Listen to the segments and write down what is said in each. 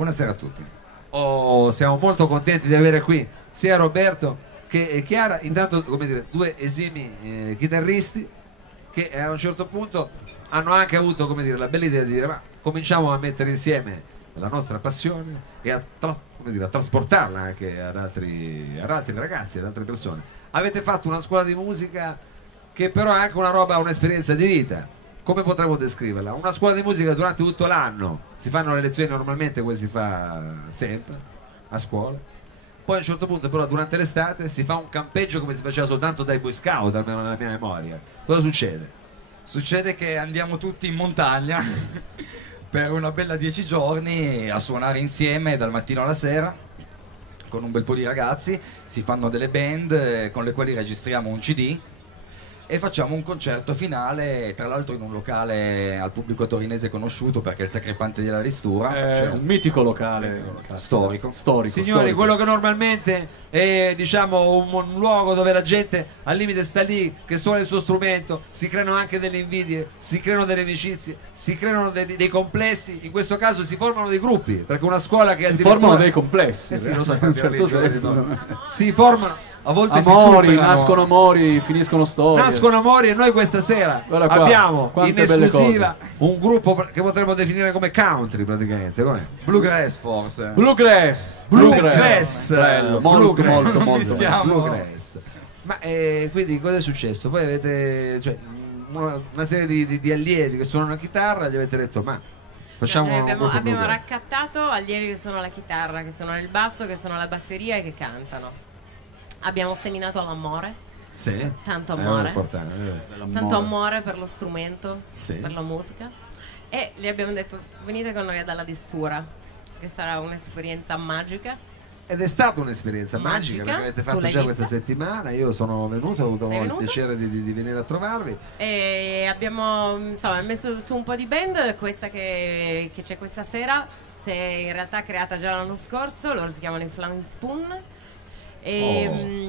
Buonasera a tutti. Oh, siamo molto contenti di avere qui sia Roberto che Chiara, intanto come dire, due esimi chitarristi che a un certo punto hanno anche avuto, come dire, la bella idea di dire ma cominciamo a mettere insieme la nostra passione e a, come dire, a trasportarla anche ad altri ragazzi, ad altre persone. Avete fatto una scuola di musica che però è anche una roba, un'esperienza di vita. Come potremmo descriverla? Una scuola di musica durante tutto l'anno, si fanno le lezioni normalmente come si fa sempre a scuola, poi a un certo punto però durante l'estate si fa un campeggio come si faceva soltanto dai Boy Scout, almeno nella mia memoria. Cosa succede? Succede che andiamo tutti in montagna per una bella 10 giorni a suonare insieme dal mattino alla sera con un bel po' di ragazzi, si fanno delle band con le quali registriamo un CD e facciamo un concerto finale, tra l'altro in un locale al pubblico torinese conosciuto perché è il Sacripante della Listura, È un mitico locale storico. Signori, storico. quello che normalmente è, diciamo, un luogo dove la gente al limite sta lì, che suona il suo strumento, si creano anche delle invidie, si creano delle amicizie, si creano dei complessi, in questo caso si formano dei gruppi, perché una scuola che si addirittura formano dei complessi. sì, lo so, in un certo senso. si formano, a volte si Amori, superano. nascono amori, finiscono storie. Nascono amori e noi questa sera Guarda qua, abbiamo in quante belle esclusiva un gruppo che potremmo definire come country praticamente. Com'è? Bluegrass forse. Bluegrass. Bluegrass. Bello, molto, Bluegrass. molto, molto. Mischiamo. Bluegrass. Ma quindi cosa è successo? Poi avete, cioè, una serie di allievi che suonano la chitarra, gli avete detto ma facciamo Noi un gruppo abbiamo bluegrass. raccattato allievi che suonano la chitarra, che suonano il basso, che suonano la batteria e che cantano. Abbiamo seminato l'amore, Sì. tanto È amore, importante. tanto amore per lo strumento, Sì. per la musica, e gli abbiamo detto venite con noi ad Alla Distura, che sarà un'esperienza magica. Ed è stata un'esperienza magica, Magica, perché avete tu fatto l'hai già vista? questa settimana. Io sono venuto, ho avuto Sei il venuto? piacere di venire a trovarvi. E abbiamo insomma messo su un po' di band, questa che c'è questa sera si è in realtà creata già l'anno scorso, loro si chiamano i Flaming Spoon. E,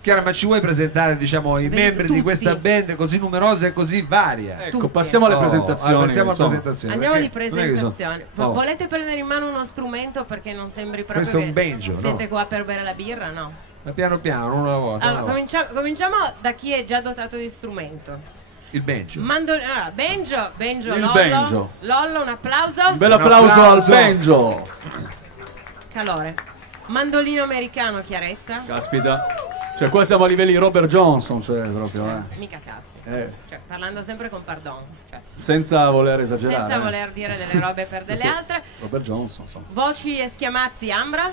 Chiara, ma ci vuoi presentare, diciamo, i Vedi, membri di tutti. questa band così numerosa e così varia? Ecco, Tutti. passiamo alle Oh, presentazioni. passiamo alle insomma. presentazioni. andiamo di perché non è che sono- presentazione. Oh, Volete prendere in mano uno strumento perché non sembri proprio Questo è che un banjo, siete no? qua per bere la birra? No. ma piano piano, uno alla volta. Allora, uno alla volta. cominciamo da chi è già dotato di strumento. Il banjo. Banjo, Il Lollo. banjo. Lollo, un applauso. Un bel applauso al applauso. banjo. Calore. Mandolino americano, Chiaretta. Caspita. Cioè qua siamo a livelli Robert Johnson, cioè proprio, Mica cazzi. eh. Cioè, parlando sempre con pardon. Cioè, Senza voler esagerare. senza voler dire delle robe per delle altre. Robert Johnson, insomma. Voci e schiamazzi, Ambra.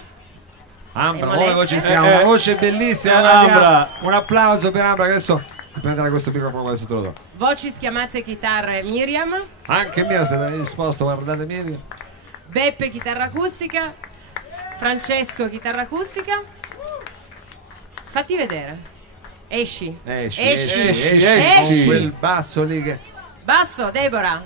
Ambra, E come moleste. voce si chiama? Una voce bellissima. Ambra. Ambra. Un applauso per Ambra che adesso prenderà questo microfono adesso te lo do. Voci, schiamazzi e chitarre, Miriam. Anche Miriam, aspetta, mi sposto, guardate Miriam. Beppe, chitarra acustica. Francesco, chitarra acustica. Fatti vedere. Esci. Esci. Con quel basso lì che... Basso, Deborah.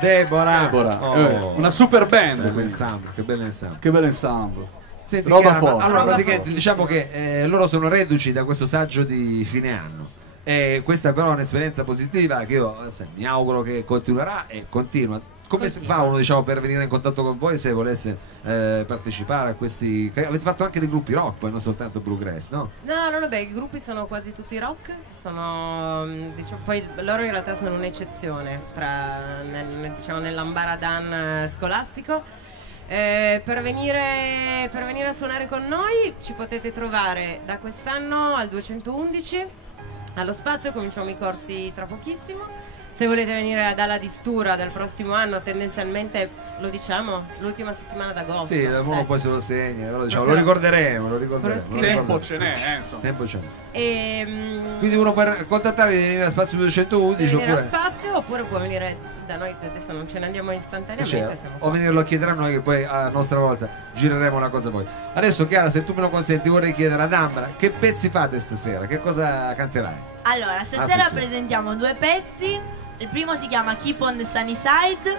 Deborah. Deborah. Oh. Una super Che band. bel quindi. ensemble, che bel ensemble. Che bel ensemble. Senti, Roba Chiara, forte. allora Roba praticamente fortissima. diciamo che loro sono reduci da questo saggio di fine anno e questa però è un'esperienza positiva che io mi auguro che continuerà e continua. Come si fa uno, diciamo, per venire in contatto con voi se volesse partecipare a questi... Avete fatto anche dei gruppi rock, poi non soltanto bluegrass, no? No, no, vabbè, i gruppi sono quasi tutti rock, sono, diciamo, poi loro in realtà sono un'eccezione diciamo, nell'ambaradan scolastico. Per venire a suonare con noi ci potete trovare da quest'anno al 211 allo Spazio, cominciamo i corsi tra pochissimo. Se volete venire ad Alla Distura dal prossimo anno, tendenzialmente lo diciamo l'ultima settimana d'agosto. Sì, uno Dai. poi se lo segna, però, diciamo, lo ricorderemo, Tempo ce n'è, insomma. Tempo ce n'è. E, Quindi uno può contattarvi di venire a Spazio 211 venire a oppure... Spazio oppure può venire da noi, adesso non ce ne andiamo istantaneamente. Cioè, siamo o venirlo a chiedere a noi che poi a nostra volta gireremo una cosa a voi. Adesso Chiara, se tu me lo consenti, vorrei chiedere ad Ambra che pezzi fate stasera, che cosa canterai? Allora, stasera Attenzione. presentiamo due pezzi. Il primo si chiama Keep on the Sunny Side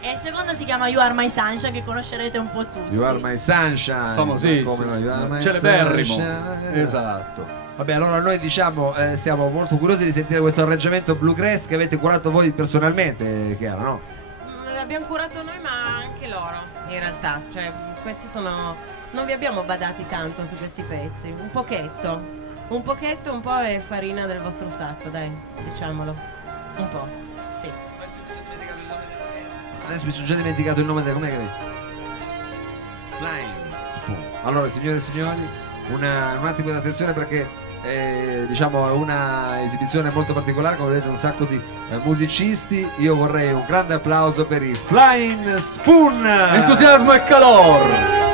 e il secondo si chiama You Are My Sunshine, che conoscerete un po' tutti. You Are My Sunshine. Famosissimo. Come no, You Are My Celeberrimo. Sunshine. Esatto. Vabbè, allora noi diciamo siamo molto curiosi di sentire questo arrangiamento bluegrass che avete curato voi personalmente, Chiara, no? abbiamo curato noi, ma anche loro, in realtà. Cioè, questi sono... Non vi abbiamo badati tanto su questi pezzi, un pochetto, un po' è farina del vostro sacco, dai, diciamolo, un po', sì. Adesso mi sono già dimenticato il nome del... com'è che è? Flying Spoon. Allora, signore e signori, un attimo di attenzione perché diciamo è una esibizione molto particolare, come vedete un sacco di musicisti. Io vorrei un grande applauso per i Flying Spoon. Entusiasmo e calor.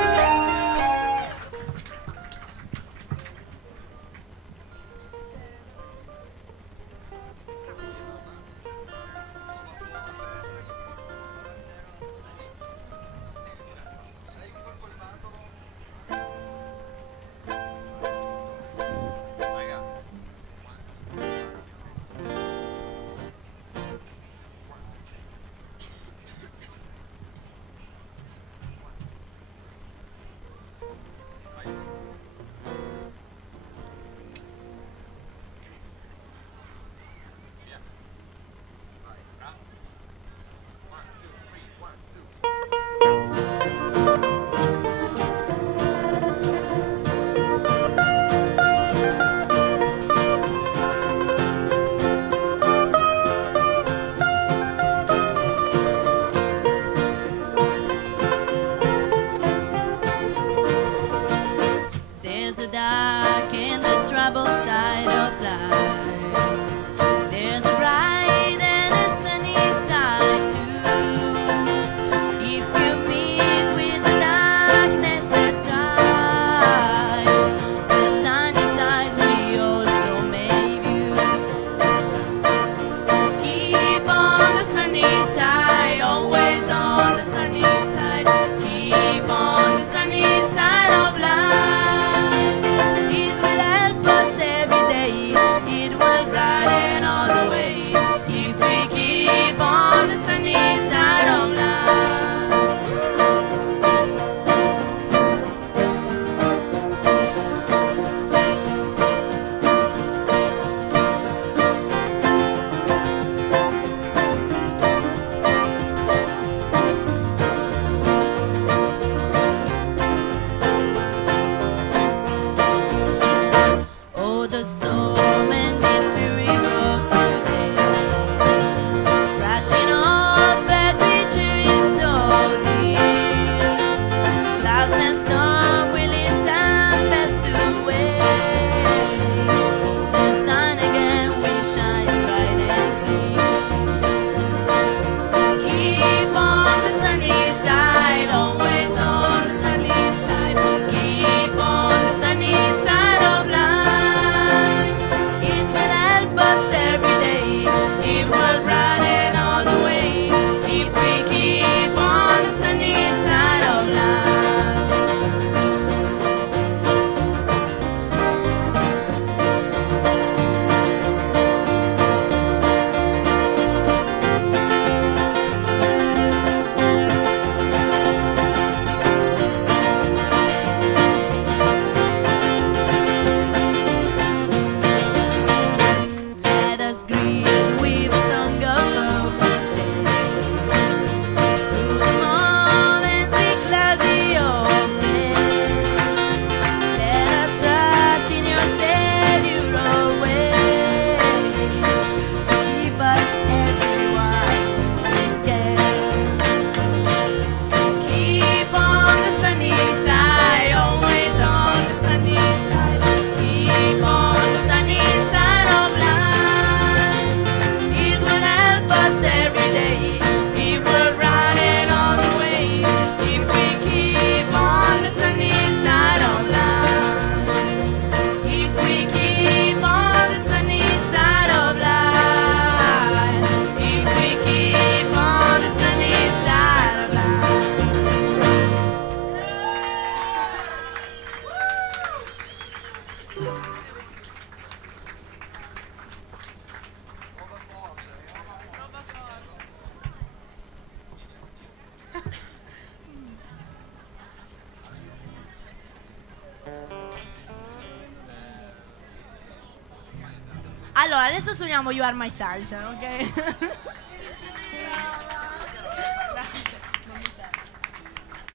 Allora, adesso suoniamo You Are My Sunshine, ok?